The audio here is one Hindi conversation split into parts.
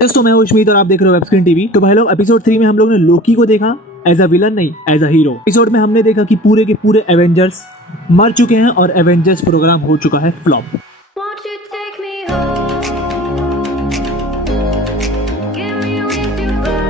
दोस्तों मैं हूं उस्मीत और आप देख रहे हो वेब स्क्रीन टीवी। तो भाई लोग एपिसोड 3 में हम लोग ने लोकी को देखा एज अ विलन नहीं एज अ हीरो। एपिसोड में हमने देखा कि पूरे के पूरे एवेंजर्स मर चुके हैं और एवेंजर्स प्रोग्राम हो चुका है flop. Won't you take me home? Give me with your vibe.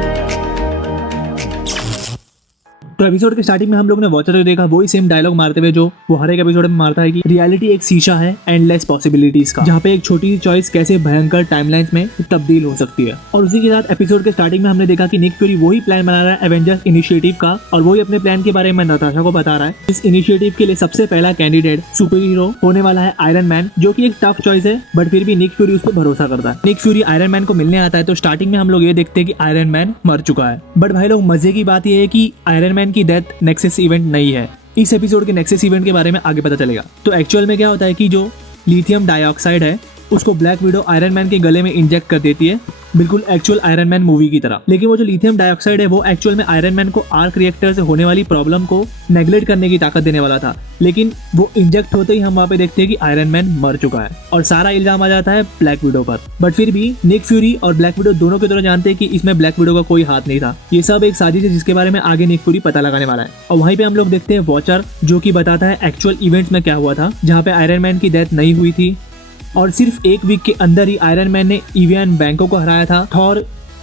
तो एपिसोड के स्टार्टिंग में हम लोग ने वॉचर को देखा वही सेम डायलॉग मारते हुए जो वो हर एक एपिसोड में मारता है कि रियलिटी एक शीशा है एंडलेस पॉसिबिलिटीज का, जहाँ पे एक छोटी सी चॉइस कैसे भयंकर टाइमलाइंस में तब्दील हो सकती है। और उसी के साथ एपिसोड के स्टार्टिंग में हमने देखा कि निक फ्यूरी वही प्लान बना रहा है एवेंजर्स इनिशिएटिव का और वही अपने प्लान के बारे में नताशा को बता रहा है। इस इनिशिएटिव के लिए सबसे पहला कैंडिडेट सुपर हीरो होने वाला है आयरन मैन, जो कि एक टफ चॉइस है बट फिर भी निक फ्यूरी उस पर भरोसा करता है। निक फ्यूरी आयरन मैन को मिलने आता है तो स्टार्टिंग में हम लोग ये देखते हैं कि आयरन मैन मर चुका है। बट भाई लोग मजे की बात यह है कि आयरन मैन की डेथ नेक्सस इवेंट नहीं है। इस एपिसोड के नेक्सस इवेंट के बारे में आगे पता चलेगा। तो एक्चुअल में क्या होता है कि जो लिथियम डाइऑक्साइड है उसको ब्लैक विडो आयरन मैन के गले में इंजेक्ट कर देती है, बिल्कुल एक्चुअल आयरन मैन मूवी की तरह। लेकिन वो जो लिथियम डाइऑक्साइड है वो एक्चुअल में आयरन मैन को आर्क रिएक्टर से होने वाली प्रॉब्लम को नेग्लेक्ट करने की ताकत देने वाला था। लेकिन वो इंजेक्ट होते ही हम वहाँ पे देखते हैं कि आयरन मैन मर चुका है और सारा इल्जाम आ जाता है ब्लैक विडो पर। बट फिर भी निक फ्यूरी और ब्लैक विडो दोनों की तरह जानते हैं कि इसमें ब्लैक विडो का कोई हाथ नहीं था। ये सब एक साजिश है जिसके बारे में आगे निक फ्यूरी पता लगाने वाला है। और वहीं पे हम लोग देखते हैं वॉचर जो कि बताता है एक्चुअल इवेंट्स में क्या हुआ था, जहाँ पे आयरन मैन की डेथ नहीं हुई थी और सिर्फ एक वीक के अंदर ही आयरन मैन ने इवियन बैंको को हराया था। थॉर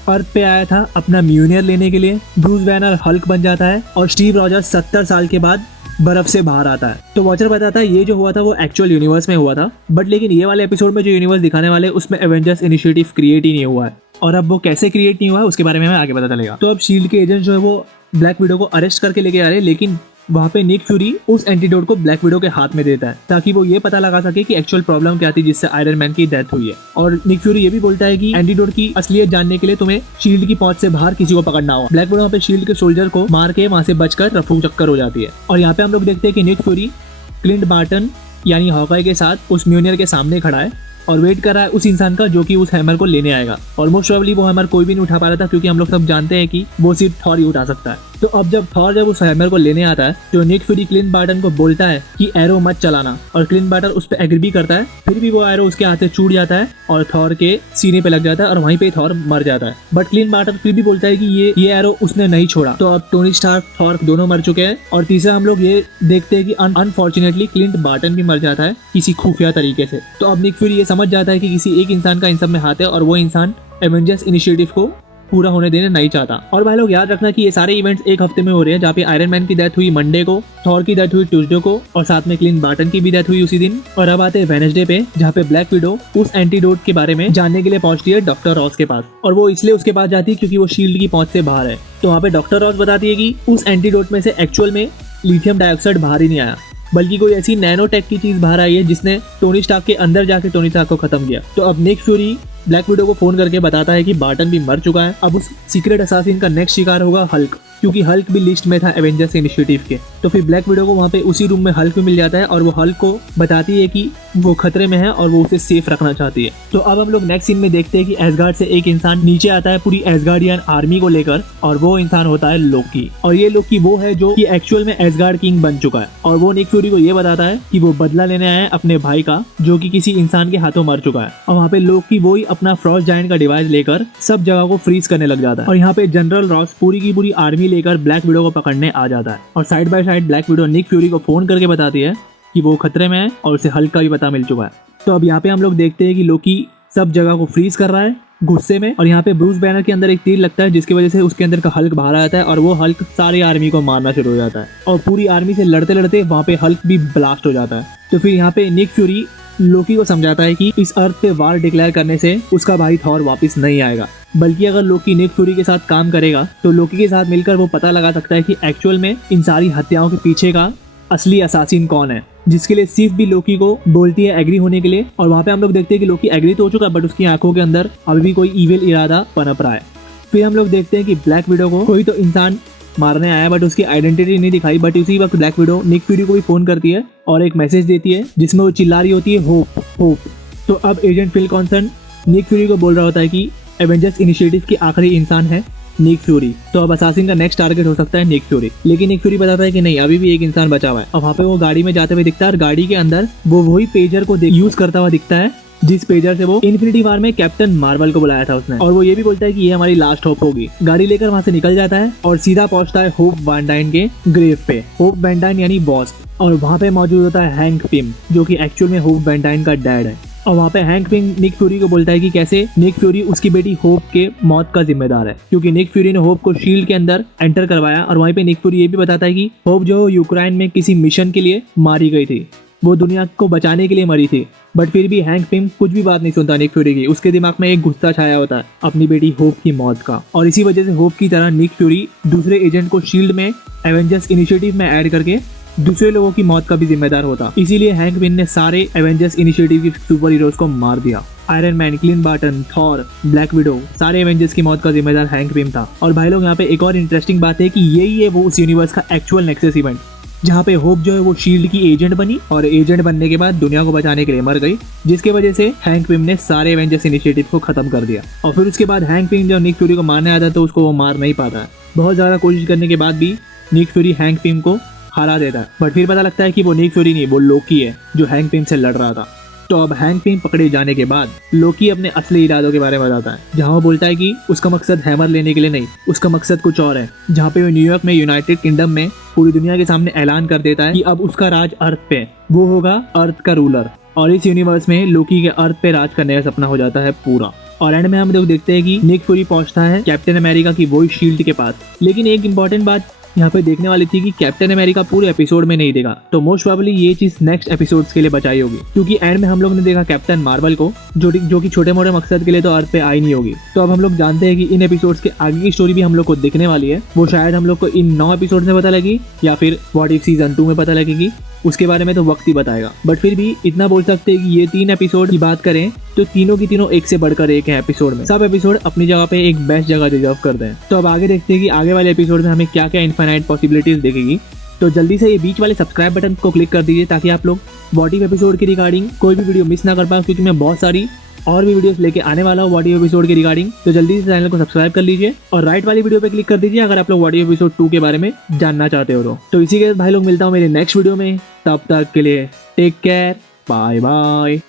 अर्थ पे आया था अपना म्यूनियर लेने के लिए, ब्रूस बैनर हल्क बन जाता है और स्टीव रॉजर्स 70 साल के बाद बर्फ से बाहर आता है। तो वॉचर बताता है ये जो हुआ था वो एक्चुअल यूनिवर्स में हुआ था, बट लेकिन ये वाले एपिसोड में जो यूनिवर्स दिखाने वाले उसमें एवेंजर्स इनिशिएटिव क्रिएट ही नहीं हुआ है। और अब वो कैसे क्रिएट नहीं हुआ है उसके बारे में हमें आगे पता चलेगा। तो अब शील्ड के एजेंट जो है वो ब्लैक विडो को अरेस्ट करके लेके आ रहे हैं, लेकिन वहाँ पे निक फ्यूरी उस एंटीडोट को ब्लैक विडो के हाथ में देता है ताकि वो ये पता लगा सके कि एक्चुअल प्रॉब्लम क्या थी जिससे आयरन मैन की डेथ हुई है। और निक फ्यूरी ये भी बोलता है कि एंटीडोट की असलियत जानने के लिए तुम्हें शील्ड की पहुंच से बाहर किसी को पकड़ना होगा। ब्लैक विडो वहाँ पे शील्ड के सोल्जर को मार के वहाँ से बचकर रफू चक्कर हो जाती है। और यहाँ पे हम लोग देखते हैं कि निक फ्यूरी क्लिंट बार्टन यानी हॉकाई के साथ उस म्यूनियर के सामने खड़ा है और वेट कर रहा है उस इंसान का जो कि उस हैमर को लेने आएगा। और मोस्ट प्रोबेबली वो हैमर कोई भी नहीं उठा पा रहा था क्योंकि हम लोग सब जानते हैं कि वो सिर्फ थॉर ही उठा सकता है। तो अब जब थॉर जब उस हैमर को लेने आता है तो निक फ्यूरी क्लिंट बार्टन को बोलता है कि एरो मत चलाना और क्लिंट बार्टन उस पर एग्री भी करता है। फिर भी वो एरो उसके हाथ से छूट जाता है और थॉर के सीने पे लग जाता है और वहीं पे थॉर मर जाता है। बट क्लिंट बार्टन फिर भी बोलता है कि ये एरो उसने नहीं छोड़ा। तो अब टोनी स्टार्क थॉर दोनों मर चुके हैं। और तीसरा हम लोग ये देखते हैं कि अनफॉर्चुनेटली क्लिंट बार्टन भी मर जाता है किसी खुफिया तरीके से। तो अब निक फ्यूरी ये समझ जाता है कि किसी एक इंसान का इन सब में हाथ है और वो इंसान एवेंजर्स इनिशिएटिव को पूरा होने देना नहीं चाहता। और भाई लोग याद रखना कि ये सारे इवेंट्स एक हफ्ते में हो रहे हैं, जहाँ पे आयरन मैन की डेथ हुई मंडे को, थॉर की डेथ हुई ट्यूसडे को और साथ में क्लिंट बार्टन की भी डेथ हुई उसी दिन। और अब आते हैं वेडनेसडे पे जहाँ पे ब्लैक विडो उस एंटीडोट के बारे में जानने के लिए पहुंचती है डॉक्टर रॉस के पास। और वो इसलिए उसके पास जाती है क्योंकि वो शील्ड की पहुंच से बाहर है। तो वहाँ पे डॉक्टर रॉस बताती है कि उस एंटीडोट में से एक्चुअल में लिथियम डाइऑक्साइड बाहर ही नहीं आया, बल्कि कोई ऐसी नैनोटेक की चीज बाहर आई है जिसने टोनी स्टार्क के अंदर जाके टोनी स्टार्क को खत्म किया। तो अब निक फ्यूरी ब्लैक विडो को फोन करके बताता है कि बार्टन भी मर चुका है। अब उस सीक्रेट असासिन का नेक्स्ट शिकार होगा हल्क, क्योंकि हल्क भी लिस्ट में था एवेंजर्स इनिशिएटिव के। तो फिर ब्लैक विडो को वहाँ पे उसी रूम में हल्क भी मिल जाता है और वो हल्क को बताती है कि वो खतरे में है और वो उसे सेफ रखना चाहती है। तो अब हम लोग नेक्स्ट सीन में देखते हैं कि एसगार्ड से एक इंसान नीचे आता है पूरी एसगार्डियन आर्मी को लेकर और वो इंसान होता है लोकी। और ये लोकी वो है जो कि एक्चुअल में एसगार्ड किंग बन चुका है और वो निक फ्यूरी को ये बताता है कि वो बदला लेने आया है अपने भाई का जो कि किसी इंसान के हाथों मर चुका है। और वहाँ पे लोकी वो ही अपना फ्रॉस्ट जायंट का डिवाइस लेकर सब जगह को फ्रीज करने लग जाता है। और यहाँ पे जनरल रॉस पूरी की पूरी आर्मी लेकर ब्लैक विडो को पकड़ने आ जाता है। और side by side Black Widow Nick Fury को फोन करके बताती है कि वो खतरे में है और उसे हल्क का भी पता मिल चुका है। तो अब यहाँ पे हम लोग देखते हैं कि लोकी सब जगह को फ्रीज कर रहा है गुस्से में। और यहाँ पे ब्रूस बैनर के अंदर एक तीर लगता है जिसकी वजह से उसके अंदर का हल्क बाहर आ जाता है और वो हल्क सारी आर्मी को मारना शुरू हो जाता है और पूरी आर्मी से लड़ते लड़ते वहाँ पे हल्क भी ब्लास्ट हो जाता है। तो फिर यहाँ पे निक फ्यूरी लोकी को समझाता है कि इस अर्थ पे वार डिक्लेयर करने से उसका भाई थॉर वापस नहीं आएगा, बल्कि अगर लोकी निक फ्यूरी के साथ काम करेगा तो लोकी के साथ मिलकर वो पता लगा सकता है कि एक्चुअल में इन सारी हत्याओं के पीछे का असली असासिन कौन है। जिसके लिए सिर्फ भी लोकी को बोलती है एग्री होने के लिए। और वहाँ पे हम लोग देखते हैं कि लोकी एग्री तो हो चुका है बट उसकी आंखों के अंदर अभी भी कोई इविल इरादा पनप रहा है। फिर हम लोग देखते हैं कि ब्लैक विडो को कोई तो इंसान मारने आया बट उसकी आइडेंटिटी नहीं दिखाई। बट उसी वक्त ब्लैक विडो निक फ्यूरी को भी फोन करती है और एक मैसेज देती है जिसमें वो चिल्ला रही होती है होप होप। तो अब agent Phil Coulson Nick Fury को बोल रहा होता है कि एवेंजर्स इनिशिएटिव की आखिरी इंसान है निक फ्यूरी। तो अब असासिन का नेक्स्ट टारगेट हो सकता है निक फ्यूरी। लेकिन निक फ्यूरी बताता है कि नहीं, अभी भी एक इंसान बचा हुआ है। और वहाँ पे वो गाड़ी में जाते हुए दिखता है और गाड़ी के अंदर वो वही पेजर को यूज करता हुआ दिखता है जिस पेजर से वो इन्फिनिटी वार में कैप्टन मार्वल को बुलाया था उसने। और वो ये भी बोलता है कि ये हमारी लास्ट होप होगी। गाड़ी लेकर वहाँ से निकल जाता है और सीधा पहुंचता है होप वैन डाइन के ग्रेव पे। होप वैन डाइन यानी बॉस, और वहाँ पे मौजूद होता है हैंक पिम, जो कि एक्चुअल में होप वैन डाइन का डैड है। और वहाँ पे हैंक पिम निक फ्यूरी को बोलता है कि कैसे निक फ्यूरी उसकी बेटी होप के मौत का जिम्मेदार है, क्योंकि निक फ्यूरी ने होप को शील्ड के अंदर एंटर करवाया। और वहीं पे निक फ्यूरी ये भी बताता है कि होप जो यूक्रेन में किसी मिशन के लिए मारी गई थी, वो दुनिया को बचाने के लिए मरी थी। बट फिर भी हैंक पिम कुछ भी बात नहीं सुनता निक फ्यूरी की। उसके दिमाग में एक गुस्सा छाया होता है अपनी बेटी होप की मौत का, और इसी वजह से होप की तरह निक फ्यूरी दूसरे एजेंट को शील्ड में एवेंजर्स इनिशिएटिव में ऐड करके दूसरे लोगों की मौत का भी जिम्मेदार होता। इसीलिए हैंक पिम ने सारे एवेंजर्स इनिशिएटिव के सुपर हीरोज को मार दिया। Iron man, clean Barton, Thor, black window, सारे एवेंजर्स की मौत का जिम्मेदार हैंक पिम था। और भाई लोग यहाँ पे एक और इंटरेस्टिंग बात है कि यही है वो उस यूनिवर्स का एक्चुअल नेक्सस इवेंट, जहाँ पे होप जो है वो शील्ड की एजेंट बनी और एजेंट बनने के बाद दुनिया को बचाने के लिए मर गई, जिसके वजह से हैंक पिम ने सारे एवेंजर्स इनिशिएटिव को खत्म कर दिया। और फिर उसके बाद हैंक पिम जब निक फ्यूरी को मारने आता है तो उसको वो मार नहीं पाता है। बहुत ज़्यादा कोशिश करने के बाद भी निक फ्यूरी हैंक पिम को हरा देता है। बट फिर पता लगता है कि वो निक फ्यूरी नहीं, वो लोकी है जो हैंक पिम से लड़ रहा था। तो अब हैंक पिम पकड़े जाने के बाद लोकी अपने असली इरादों के बारे में बताता है, जहाँ वो बोलता है कि उसका मकसद हैमर लेने के लिए नहीं, उसका मकसद कुछ और है। जहाँ पे वो न्यूयॉर्क में यूनाइटेड किंगडम में पूरी दुनिया के सामने ऐलान कर देता है कि अब उसका राज अर्थ पे, वो होगा अर्थ का रूलर। और इस यूनिवर्स में लोकी के अर्थ पे राज करने का सपना हो जाता है पूरा। और एंड में हम लोग देखते हैं कि निक फ्यूरी पहुंचता है कैप्टन अमेरिका की वही शील्ड के पास। लेकिन एक इंपॉर्टेंट बात यहाँ पे देखने वाली थी कि कैप्टन अमेरिका पूरे एपिसोड में नहीं देखा, तो मोस्ट प्रोबेबली ये चीज नेक्स्ट एपिसोड्स के लिए बचाई होगी, क्योंकि एंड में हम लोग ने देखा कैप्टन मार्वल को, जो कि छोटे मोटे मकसद के लिए तो अर्थ पे आई नहीं होगी। तो अब हम लोग जानते हैं कि इन एपिसोड्स के आगे की स्टोरी भी हम लोग को दिखने वाली है। वो शायद हम लोग को इन 9 एपिसोड में पता लगी या फिर व्हाट इफ सीजन 2 में पता लगेगी, उसके बारे में तो वक्त ही बताएगा। बट फिर भी इतना बोल सकते हैं कि ये 3 एपिसोड की बात करें तो तीनों की तीनों एक से बढ़कर एक है एपिसोड में। सब एपिसोड अपनी जगह पे एक बेस्ट जगह डिजर्व करते हैं। तो अब आगे देखते हैं कि आगे वाले एपिसोड में हमें क्या क्या इनफाइनाइट पॉसिबिलिटीज देखेगी। तो जल्दी से ये बीच वाले सब्सक्राइब बटन को क्लिक कर दीजिए ताकि आप लोग व्हाट इफ एपिसोड की रिगार्डिंग कोई भी वीडियो मिस ना कर पाए, क्योंकि मैं बहुत सारी और भी वीडियोस लेके आने वाला हूँ व्हाट इफ एपिसोड के रिगार्डिंग। तो जल्दी से चैनल को सब्सक्राइब कर लीजिए और राइट वाली वीडियो पे क्लिक कर दीजिए अगर आप लोग व्हाट इफ एपिसोड 2 के बारे में जानना चाहते हो। तो इसी के साथ भाई लोग मिलता हूँ मेरे नेक्स्ट वीडियो में, तब तक के लिए टेक केयर, बाय बाय।